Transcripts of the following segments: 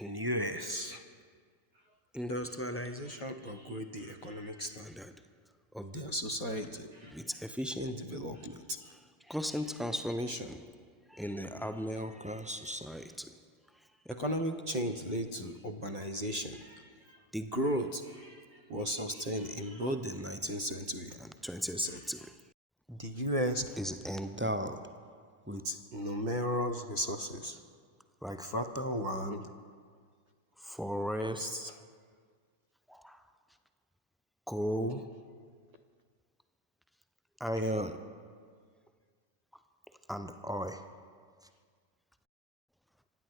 In US, industrialization upgrade the economic standard of their society with efficient development, causing transformation in the American society. Economic change led to urbanization. The growth was sustained in both the 19th century and 20th century. The US is endowed with numerous resources like fertile land, forests, coal, iron, and oil,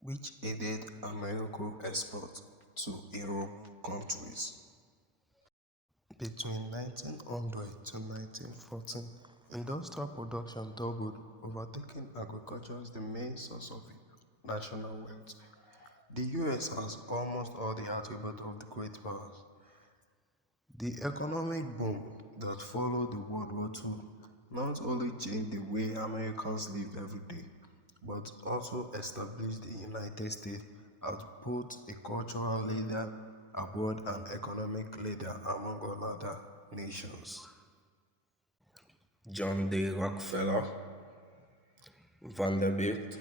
which aided American export to Europe countries. Between 1900 to 1914, industrial production doubled, overtaking agriculture as the main source of national wealth. The US has almost all the attributes of the great powers. The economic boom that followed the World War II not only changed the way Americans live every day, but also established the United States as both a cultural leader abroad and economic leader among all other nations. John D. Rockefeller, Vanderbilt,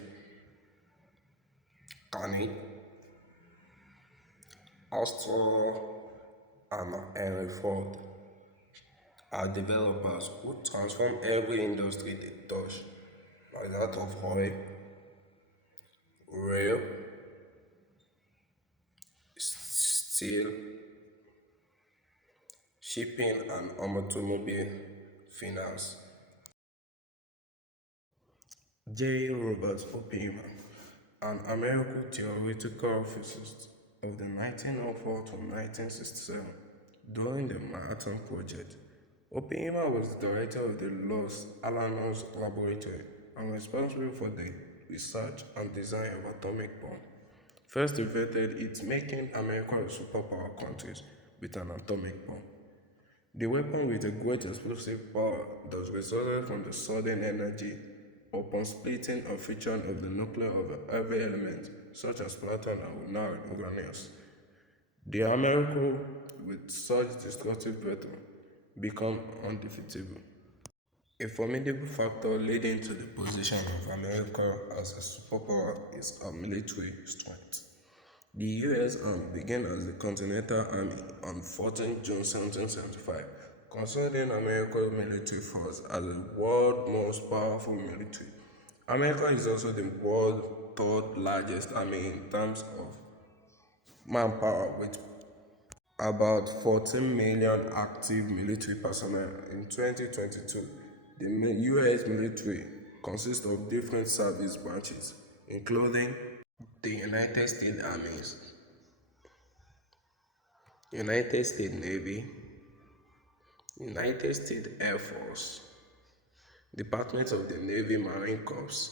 Carnegie, Astor, and Henry Ford are developers who transform every industry they touch, like that of oil, rail, steel, shipping, and automobile finance. J. Robert Oppenheimer, an American theoretical physicist of the 1904 to 1967 during the Manhattan Project. Oppenheimer was the director of the Los Alamos Laboratory and responsible for the research and design of atomic bomb. First invented it, making America a superpower country with an atomic bomb. The weapon with a great explosive power that resulted from the sudden energy upon splitting or fission of the nucleus of every element, such as Platon and Uranus. The America, with such destructive weapon, become undefeatable. A formidable factor leading to the position of America as a superpower is our military strength. The U.S. Army began as the Continental Army on 14 June 1775, considering America's military force as the world's most powerful military. America is also the world's third largest army in terms of manpower, with about 14 million active military personnel. In 2022, the U.S. military consists of different service branches, including the United States Armies, United States Navy, United States Air Force, Department of the Navy Marine Corps,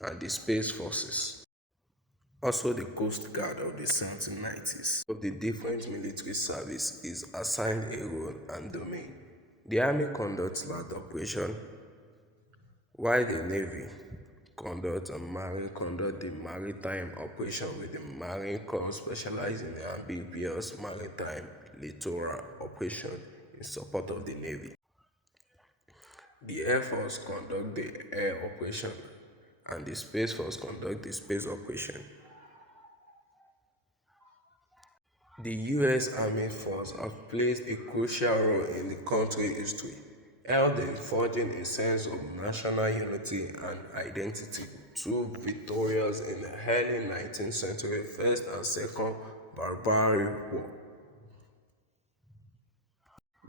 and the Space Forces. Also, the Coast Guard of the 1790s. Of the different military service is assigned a role and domain. The Army conducts land operation, while the Navy conduct the maritime operation, with the Marine Corps specialized in the amphibious maritime littoral operation in support of the Navy. The Air Force conduct the air operation, and the Space Force conduct the space operation. The U.S. Army Force have played a crucial role in the country's history, held in forging a sense of national unity and identity. Two victorious in the early 19th century First and Second Barbarian War.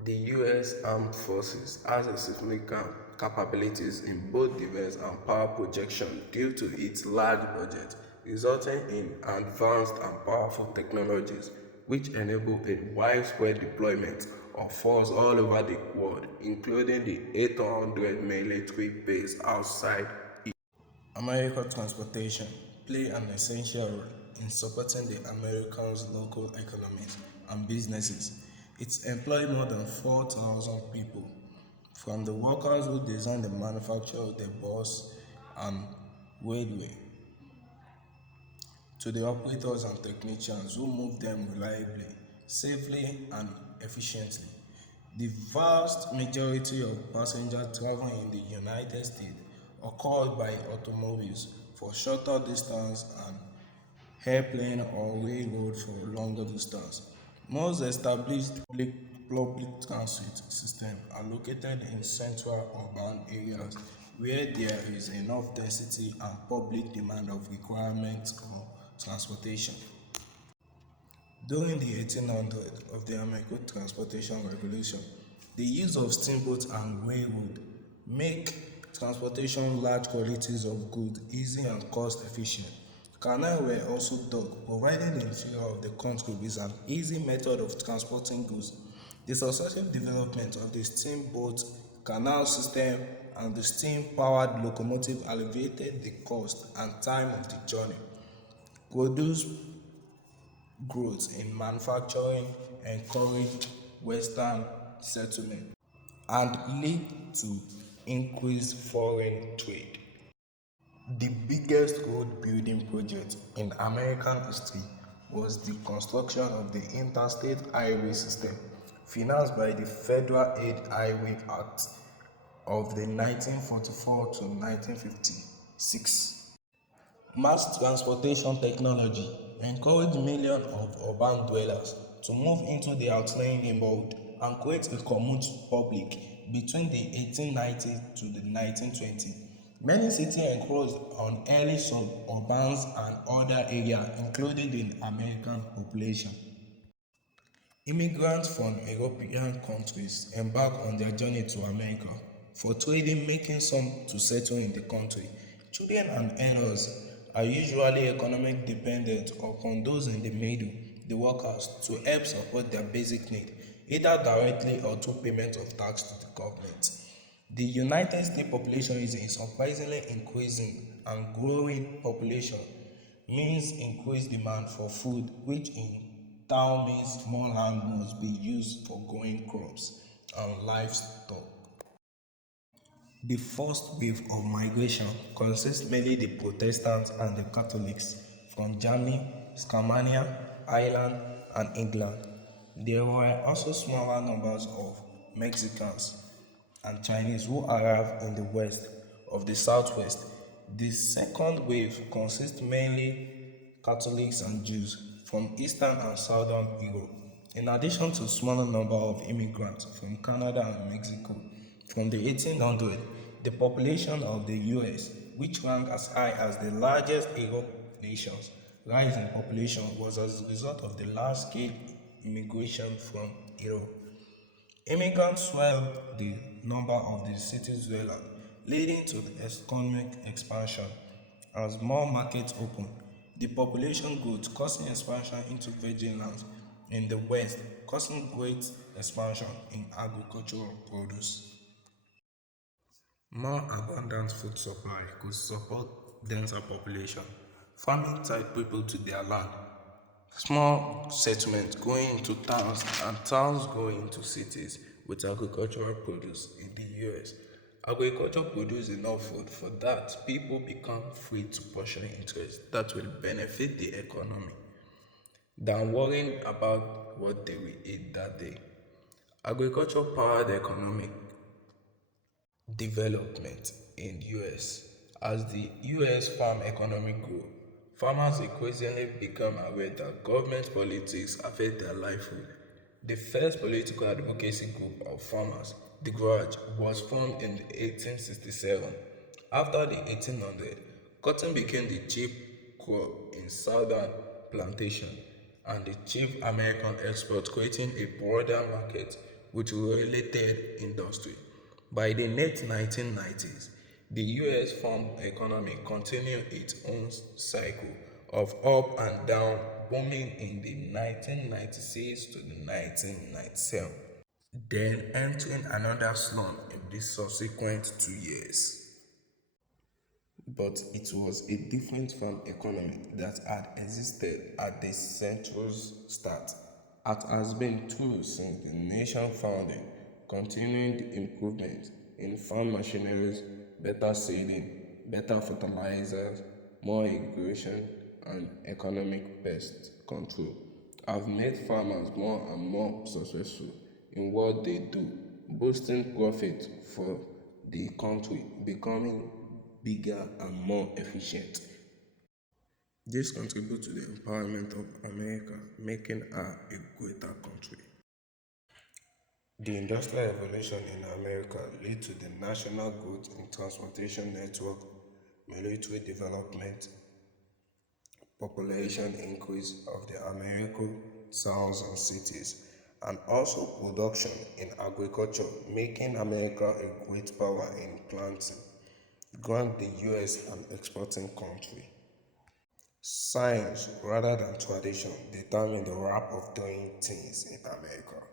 The U.S. Armed Forces has a significant capabilities in both defense and power projection due to its large budget, resulting in advanced and powerful technologies which enable a widespread deployment of force all over the world, including the 800 military bases outside. American transportation play an essential role in supporting the Americans' local economies and businesses. It employs more than 4,000 people, from the workers who design the manufacture of the bus and railway to the operators and technicians who move them reliably, safely, and efficiently. The vast majority of passenger travel in the United States occurred by automobiles for shorter distance and airplane or railroad for longer distance. Most established public transit systems are located in central urban areas where there is enough density and public demand of requirements or transportation. During the 1800s of the American Transportation Revolution, the use of steamboats and railroad make transportation large quantities of goods easy and cost efficient. Canals were also dug, providing the interior of the country with an easy method of transporting goods. The successive development of the steamboat canal system and the steam-powered locomotive alleviated the cost and time of the journey, produced growth in manufacturing, encouraged Western settlement, and lead to increased foreign trade. The biggest road building project in American history was the construction of the Interstate Highway System, financed by the Federal Aid Highway Act of the 1944 to 1956. Mass transportation technology encouraged millions of urban dwellers to move into the outlying neighborhood and create a commute public between the 1890s to the 1920s. Many cities encroached on early suburbans and other areas including the American population. Immigrants from European countries embark on their journey to America for trading, making some to settle in the country. Children and elders are usually economic dependent upon those in the middle, the workers, to help support their basic needs, either directly or through payment of tax to the government. The United States population is a surprisingly increasing and growing population means increased demand for food, which in turn means more land must be used for growing crops and livestock. The first wave of migration consists mainly the Protestants and the Catholics from Germany, Scandinavia, Ireland, and England. There were also smaller numbers of Mexicans and Chinese who arrived in the west of the southwest. The second wave consists mainly Catholics and Jews from Eastern and Southern Europe, in addition to a smaller number of immigrants from Canada and Mexico. From the 1800s, the population of the US, which ranked as high as the largest Europe nations, rise in population was as a result of the large-scale immigration from Europe. Immigrants swelled the number of the city's dwellers, leading to the economic expansion. As more markets opened, the population grew, causing expansion into virgin lands in the west, causing great expansion in agricultural produce. More abundant food supply could support denser population, farming tied people to their land. Small settlements going into towns and towns going into cities with agricultural produce in the US. Agriculture produces enough food for that people become free to pursue interests that will benefit the economy than worrying about what they will eat that day. Agriculture powered economic development in US. As the US farm economy grew, farmers increasingly become aware that government politics affect their livelihood. The first political advocacy group of farmers, the Garage, was formed in 1867. After the 1800s, cotton became the chief crop in southern plantation and the chief American export, creating a broader market with related industry. By the late 1990s, the US farm economy continued its own cycle of up and down, booming in the 1996 to the 1997, then entering another slump in the subsequent 2 years. But it was a different farm economy that had existed at the century's start. It has been true since the nation founding, continuing the improvement in farm machineries, better seeding, better fertilizers, more irrigation, and economic pest control have made farmers more and more successful in what they do, boosting profit for the country, becoming bigger and more efficient. This contributes to the empowerment of America, making her a greater country. The Industrial Revolution in America led to the national growth in transportation network, military development, population increase of the American towns and cities, and also production in agriculture, making America a great power in planting, growing the US an exporting country. Science, rather than tradition, determined the rap of doing things in America.